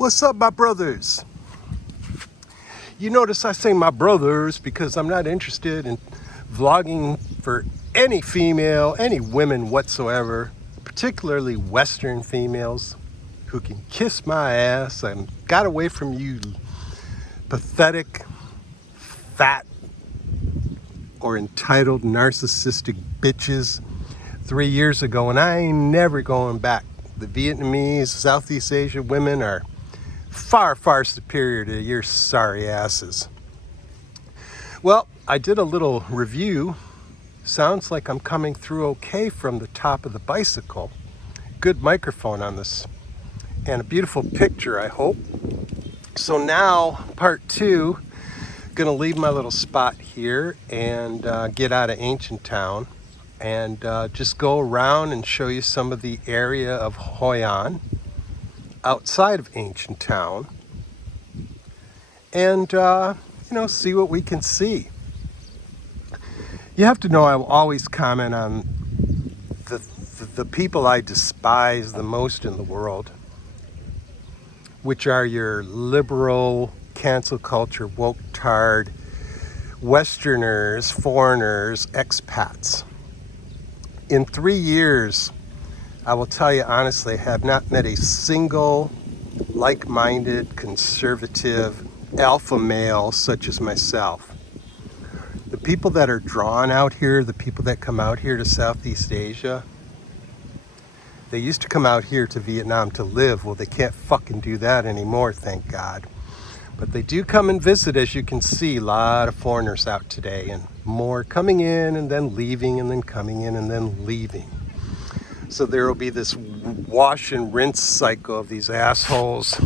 What's up, my brothers? You notice I say my brothers because I'm not interested in vlogging for any female, any women whatsoever, particularly Western females who can kiss my ass. I got away from you pathetic, fat, or entitled narcissistic bitches 3 years ago, and I ain't never going back. The Vietnamese, Southeast Asia women are far, far superior to your sorry asses. Well, I did a little review. Sounds like I'm coming through okay from the top of the bicycle. Good microphone on this. And a beautiful picture, I hope. So now, part two, gonna leave my little spot here and get out of Ancient Town and just go around and show you some of the area of Hoi An outside of Ancient Town and see what we can see. You have to know I will always comment on the people I despise the most in the world, which are your liberal, cancel culture, woke tard, Westerners, foreigners, expats. In 3 years, I will tell you honestly, I have not met a single like-minded, conservative, alpha male such as myself. The people that are drawn out here, the people that come out here to Southeast Asia, they used to come out here to Vietnam to live. Well, they can't fucking do that anymore, thank God. But they do come and visit, as you can see, a lot of foreigners out today, and more coming in and then leaving and then coming in and then leaving. So there will be this wash and rinse cycle of these assholes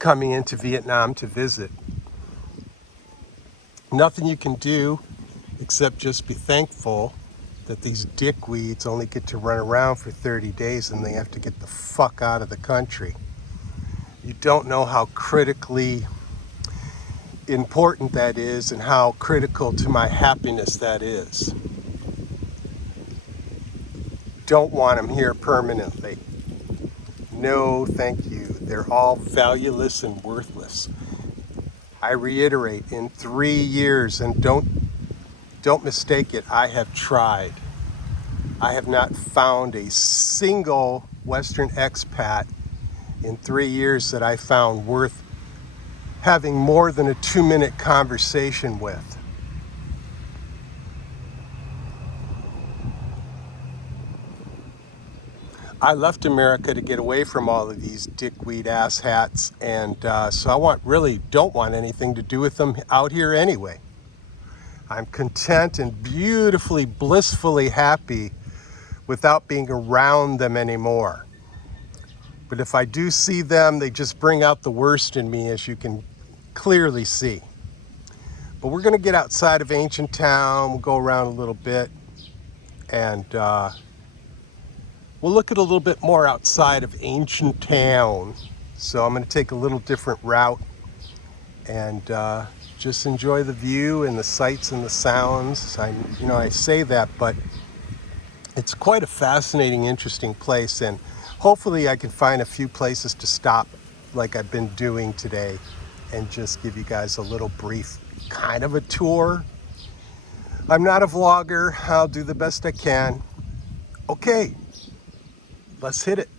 coming into Vietnam to visit. Nothing you can do except just be thankful that these dickweeds only get to run around for 30 days and they have to get the fuck out of the country. You don't know how critically important that is and how critical to my happiness that is. Don't want them here permanently. No, thank you. They're all valueless and worthless. I reiterate, in 3 years, and don't mistake it, I have tried. I have not found a single Western expat in 3 years that I found worth having more than a 2-minute conversation with. I left America to get away from all of these dickweed asshats, and so I don't want anything to do with them out here anyway. I'm content and beautifully, blissfully happy without being around them anymore. But if I do see them, they just bring out the worst in me, as you can clearly see. But we're going to get outside of Ancient Town, we'll go around a little bit, and we'll look at a little bit more outside of Ancient Town. So I'm going to take a little different route and just enjoy the view and the sights and the sounds. I say that, but it's quite a fascinating, interesting place, and hopefully I can find a few places to stop like I've been doing today and just give you guys a little brief kind of a tour. I'm not a vlogger. I'll do the best I can. Okay. Let's hit it.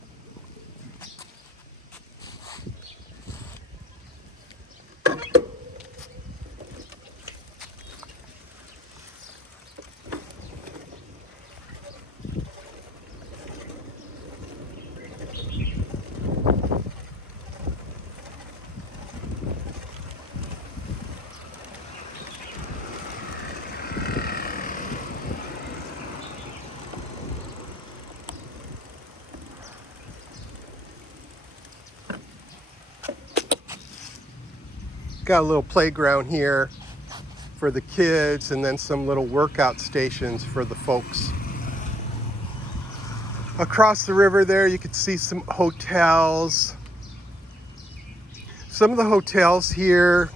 Got a little playground here for the kids and then some little workout stations for the folks. Across the river there you can see some hotels. Some of the hotels here,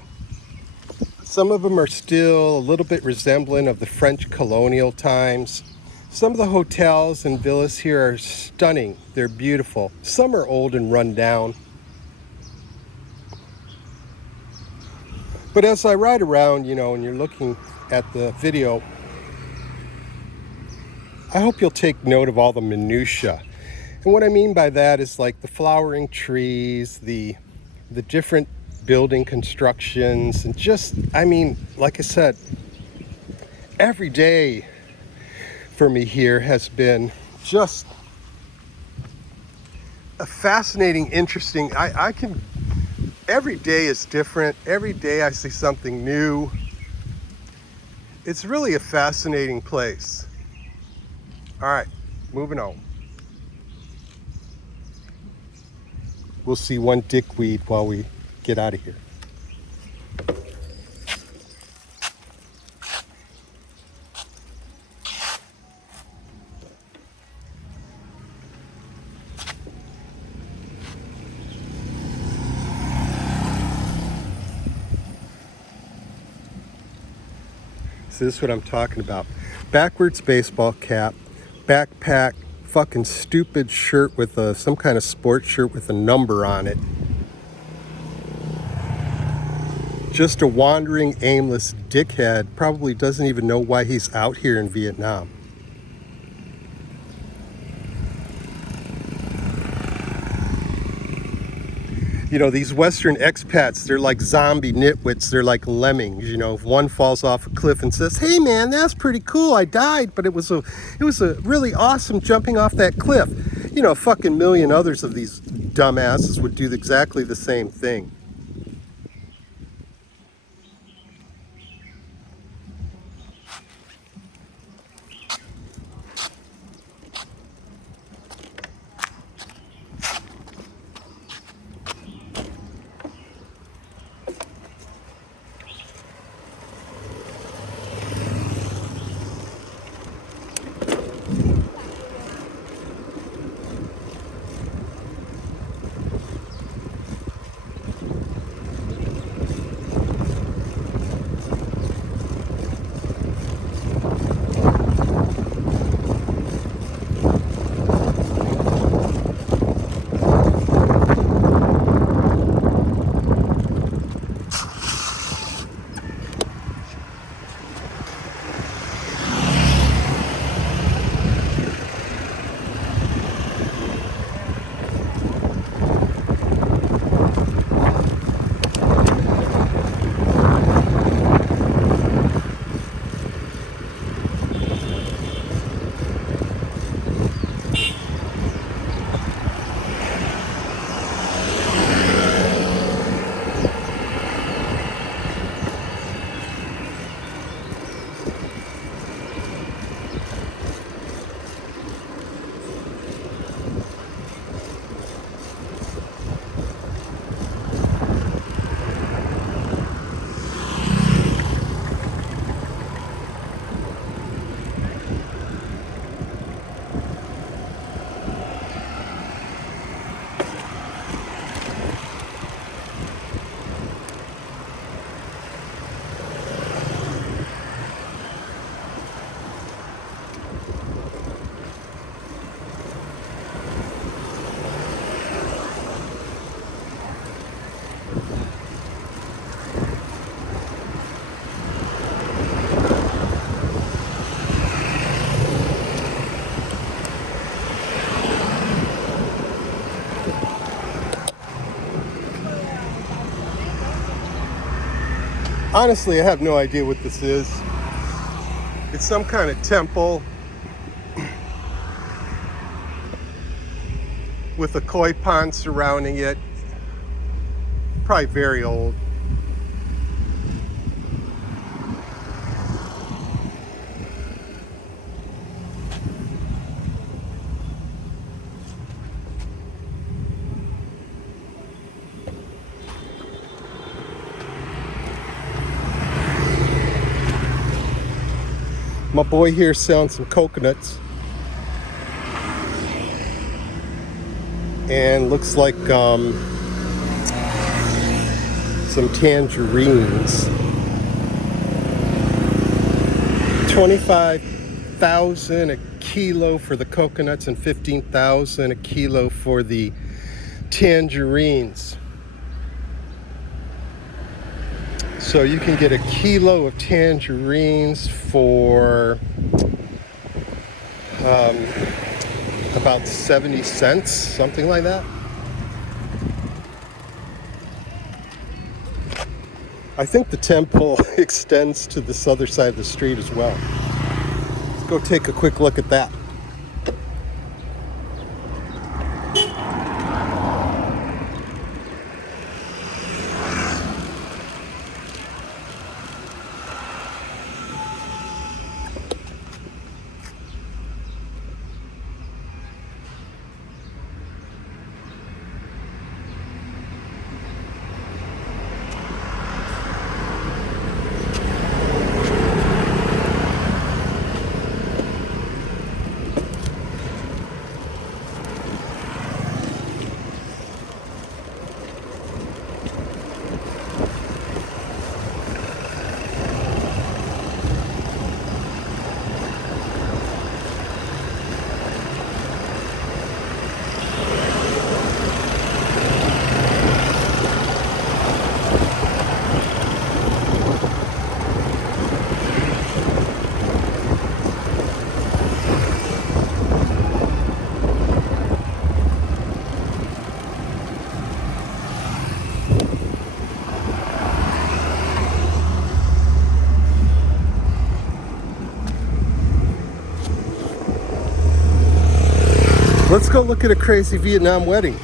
some of them are still a little bit resembling of the French colonial times. Some of the hotels and villas here are stunning. They're beautiful. Some are old and run down. But as I ride around, you know, and you're looking at the video, I hope you'll take note of all the minutia. And what I mean by that is like the flowering trees, the different building constructions, and just, I mean, like I said, every day for me here has been just a fascinating, interesting, I can, every day is different. Every day I see something new. It's really a fascinating place. All right, moving on. We'll see one dickweed while we get out of here. So this is what I'm talking about. Backwards baseball cap, backpack, fucking stupid shirt with some kind of sports shirt with a number on it. Just a wandering, aimless dickhead. Probably doesn't even know why he's out here in Vietnam. You know, these Western expats, they're like zombie nitwits. They're like lemmings. You know, if one falls off a cliff and says, "Hey man, that's pretty cool. I died, but it was a really awesome jumping off that cliff." You know, a fucking million others of these dumbasses would do exactly the same thing. Honestly, I have no idea what this is. It's some kind of temple with a koi pond surrounding it. Probably very old. My boy here selling some coconuts. And looks like some tangerines. 25,000 a kilo for the coconuts and 15,000 a kilo for the tangerines. So you can get a kilo of tangerines for about 70 cents, something like that. I think the temple extends to this other side of the street as well. Let's go take a quick look at that. Let's go look at a crazy Vietnam wedding.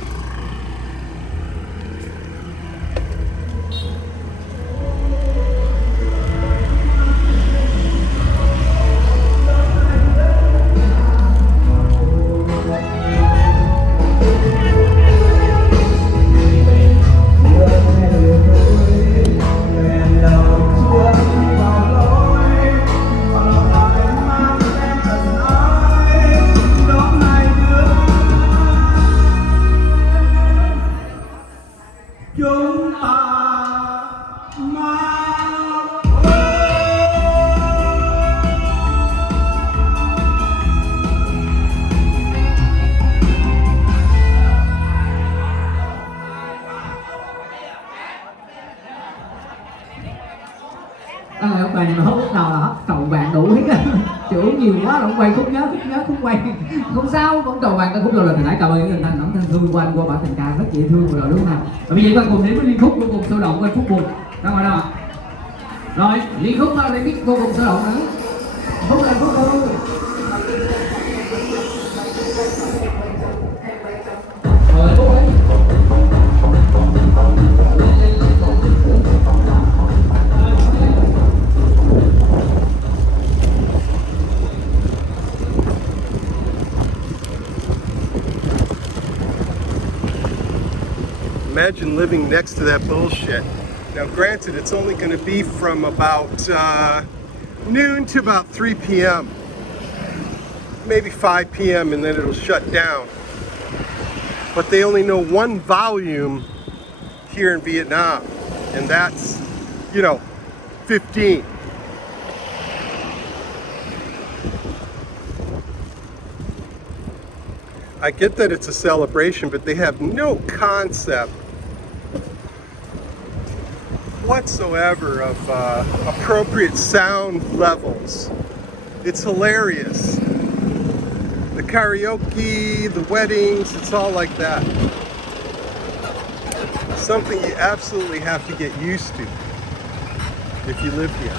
Ông bà này mà hốt lúc nào là hết trầu vàng đủ hết á. Chữ nhiều quá rồi, quay khúc nhớ khúc quay. Không sao, không trầu vàng ta khúc rồi. Hồi nãy cảm ơn những người thân thương qua bản tình ca rất dễ thương rồi đúng không? Và bây giờ ta cùng đến với liên khúc vô cùng sôi động quanh phút buồn. Ra ngoài đâu ạ? Rồi, liên khúc vô cùng sôi động nữa. Phút lên phút luôn. Rồi phút ấy. Imagine living next to that bullshit. Now granted, it's only going to be from about noon to about 3 p.m. Maybe 5 p.m. and then it'll shut down. But they only know one volume here in Vietnam, and that's, 15. I get that it's a celebration, but they have no concept whatsoever of appropriate sound levels. It's hilarious. The karaoke, the weddings, it's all like that. Something you absolutely have to get used to if you live here.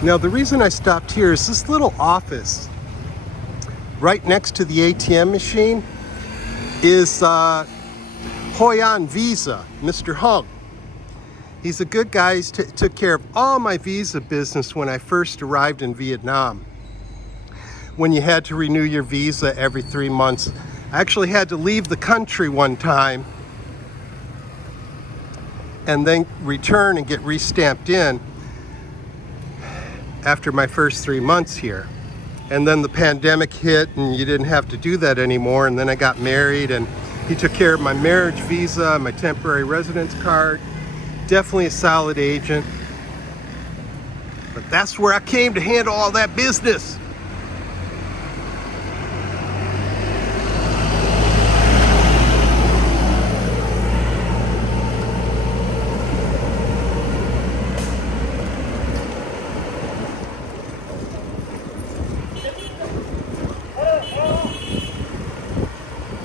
Now the reason I stopped here is this little office right next to the ATM machine is Hoi An Visa, Mr. Hung. He's a good guy. He took care of all my visa business when I first arrived in Vietnam. When you had to renew your visa every 3 months. I actually had to leave the country one time and then return and get re-stamped in after my first 3 months here. And then the pandemic hit and you didn't have to do that anymore. And then I got married and he took care of my marriage visa, my temporary residence card. Definitely a solid agent. But that's where I came to handle all that business.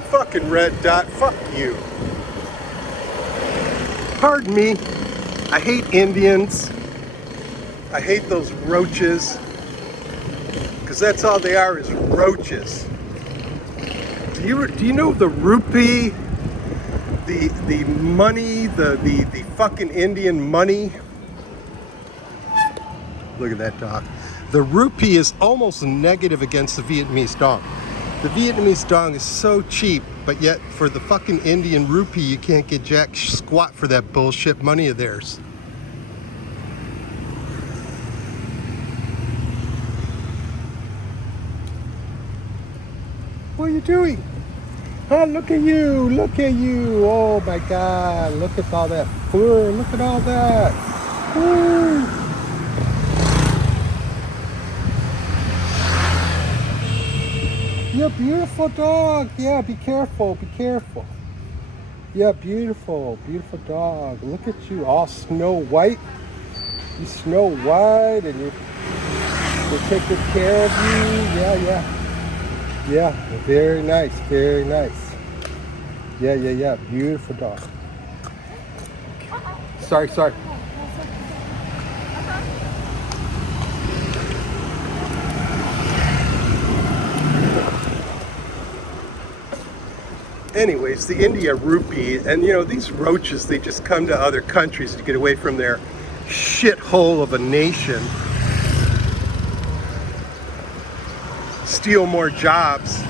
Fucking red dot, fuck you. Pardon me, I hate Indians. I hate those roaches. Because that's all they are, is roaches. Do you know the rupee? The money, the fucking Indian money? Look at that dog. The rupee is almost negative against the Vietnamese dong. The Vietnamese dong is so cheap, but yet for the fucking Indian rupee, you can't get jack squat for that bullshit money of theirs. What are you doing? Oh, look at you, look at you. Oh my God, look at all that fur, look at all that. Woo. You're a beautiful dog. Yeah, be careful, be careful. Yeah, beautiful, beautiful dog. Look at you, all Snow White. You Snow White, and they take good care of you. Yeah, yeah. Yeah, very nice, very nice. Yeah, yeah, yeah, beautiful dog. Sorry, sorry. Anyways, the India rupee, and you know, these roaches, they just come to other countries to get away from their shithole of a nation. Steal more jobs.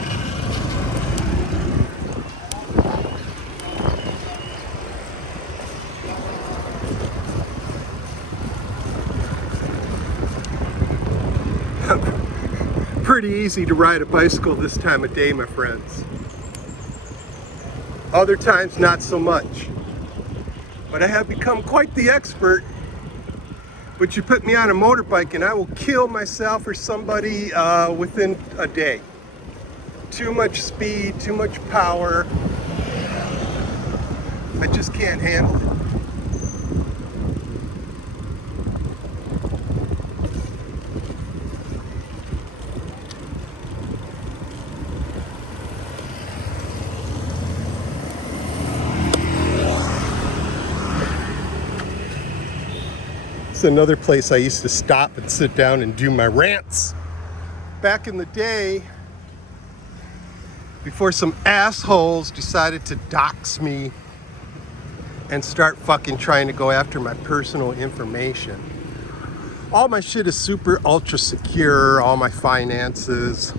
Pretty easy to ride a bicycle this time of day, my friends. Other times, not so much. But I have become quite the expert. But you put me on a motorbike and I will kill myself or somebody within a day. Too much speed, too much power. I just can't handle it. Another place I used to stop and sit down and do my rants back in the day before some assholes decided to dox me and start fucking trying to go after my personal information. All my shit is super ultra secure, all my finances,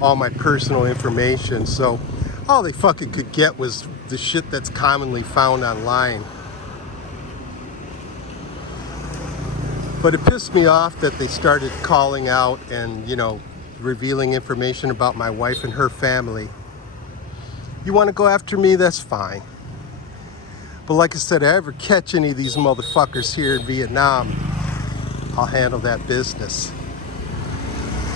all my personal information, so all they fucking could get was the shit that's commonly found online. But it pissed me off that they started calling out and, you know, revealing information about my wife and her family. You want to go after me? That's fine. But like I said, if I ever catch any of these motherfuckers here in Vietnam, I'll handle that business.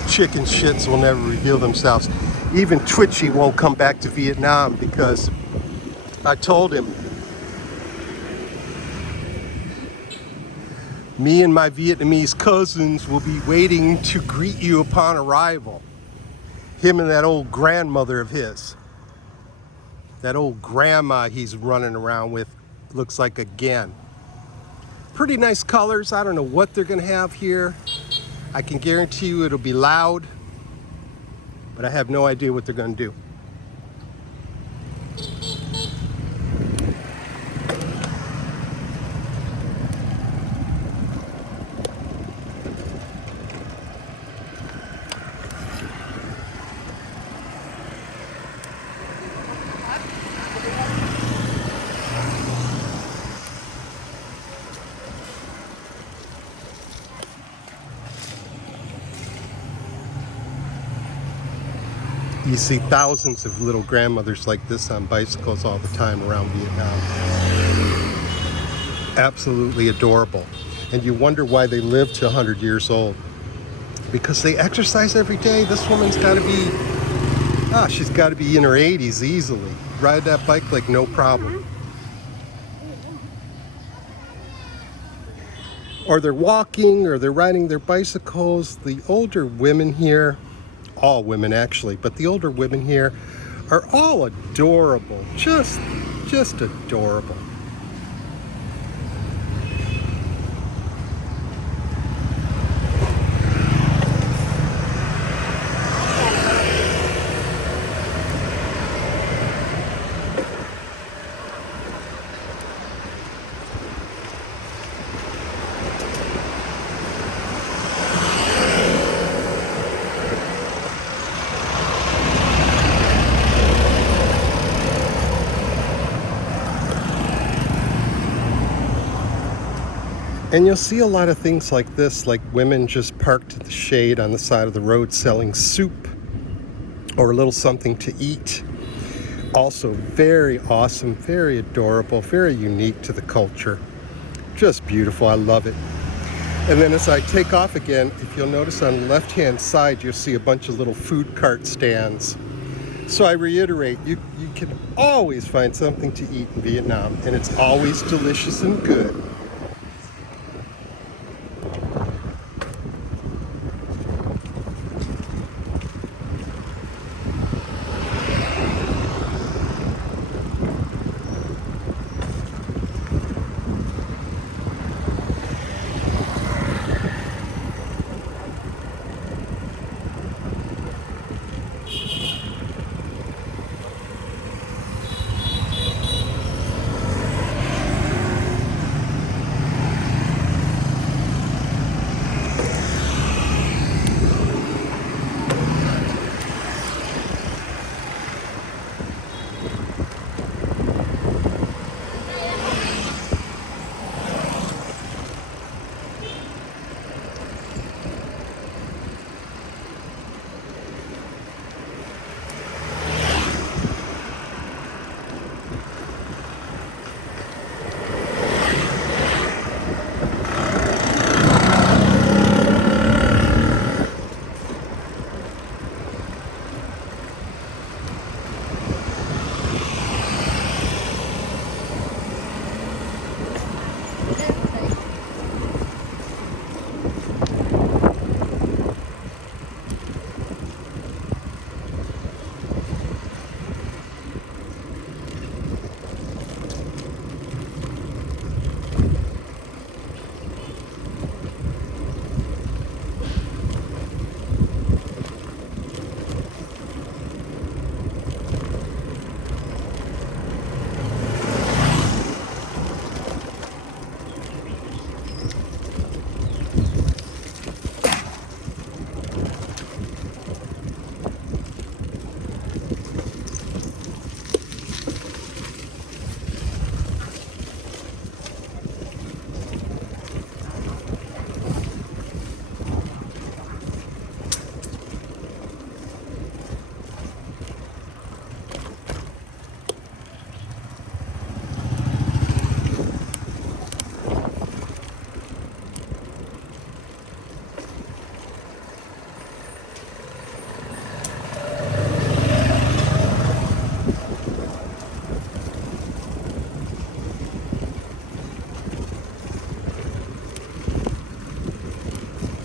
Chicken shits will never reveal themselves. Even Twitchy won't come back to Vietnam because I told him, me and my Vietnamese cousins will be waiting to greet you upon arrival. Him and that old grandmother of his. That old grandma he's running around with looks like again. Pretty nice colors. I don't know what they're gonna have here. I can guarantee you it'll be loud, but I have no idea what they're gonna do. You see thousands of little grandmothers like this on bicycles all the time around Vietnam. Absolutely adorable. And you wonder why they live to 100 years old. Because they exercise every day. This woman's got to be, she's got to be in her 80s easily. Ride that bike like no problem. Or they're walking, or they're riding their bicycles. The older women here, all women actually, but the older women here are all adorable. Just adorable. And you'll see a lot of things like this, like women just parked in the shade on the side of the road selling soup or a little something to eat. Also very awesome, very adorable, very unique to the culture. Just beautiful, I love it. And then as I take off again, if you'll notice on the left-hand side, you'll see a bunch of little food cart stands. So I reiterate, you can always find something to eat in Vietnam, and it's always delicious and good.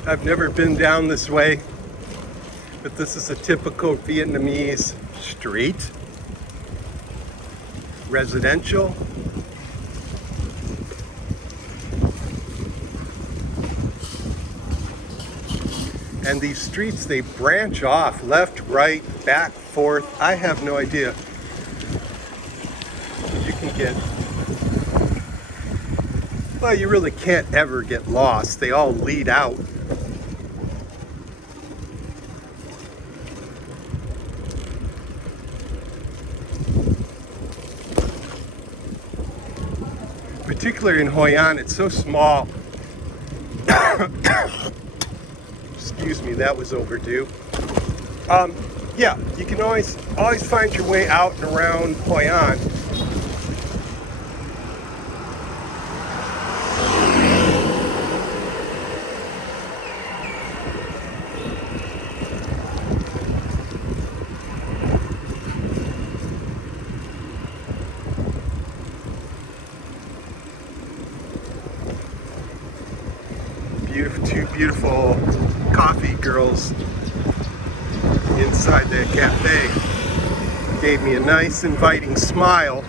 I've never been down this way, but this is a typical Vietnamese street. Residential. And these streets, they branch off left, right, back, forth. I have no idea. You can get, well, you really can't ever get lost. They all lead out. Particularly in Hoi An, it's so small. Excuse me, that was overdue. yeah, you can always find your way out and around Hoi An. Two beautiful coffee girls inside that cafe gave me a nice inviting smile.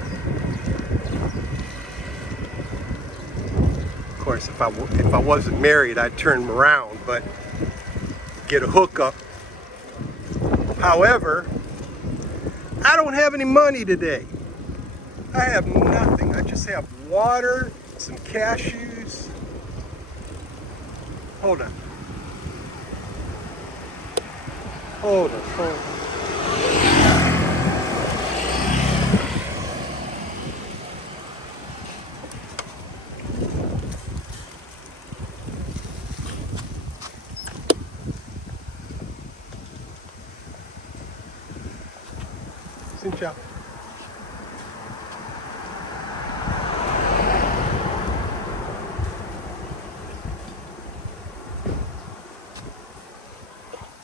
Of course, if I wasn't married, I'd turn them around, but get a hookup. However, I don't have any money today. I have nothing. I just have water, some cashews. Hold on. Hold on. Xin chào.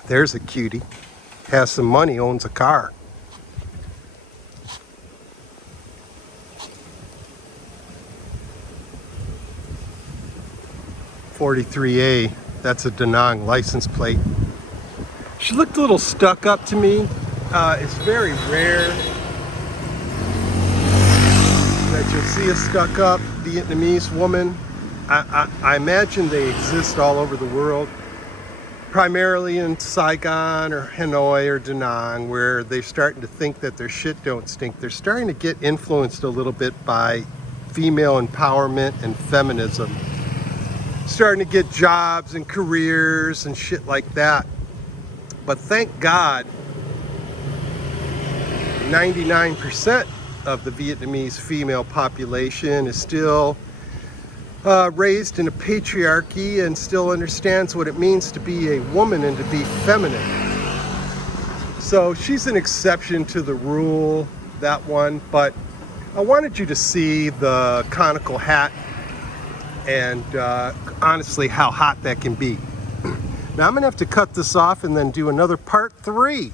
There's a cutie. Has some money, owns a car. .43A, that's a Da Nang license plate. She looked a little stuck up to me. It's very rare that you'll see a stuck up Vietnamese woman. I imagine they exist all over the world, primarily in Saigon or Hanoi or Da Nang, where they're starting to think that their shit don't stink. They're starting to get influenced a little bit by female empowerment and feminism. Starting to get jobs and careers and shit like that. But thank God, 99% of the Vietnamese female population is still raised in a patriarchy and still understands what it means to be a woman and to be feminine. So she's an exception to the rule, that one. But I wanted you to see the conical hat and honestly how hot that can be. Now I'm gonna have to cut this off and then do another part 3.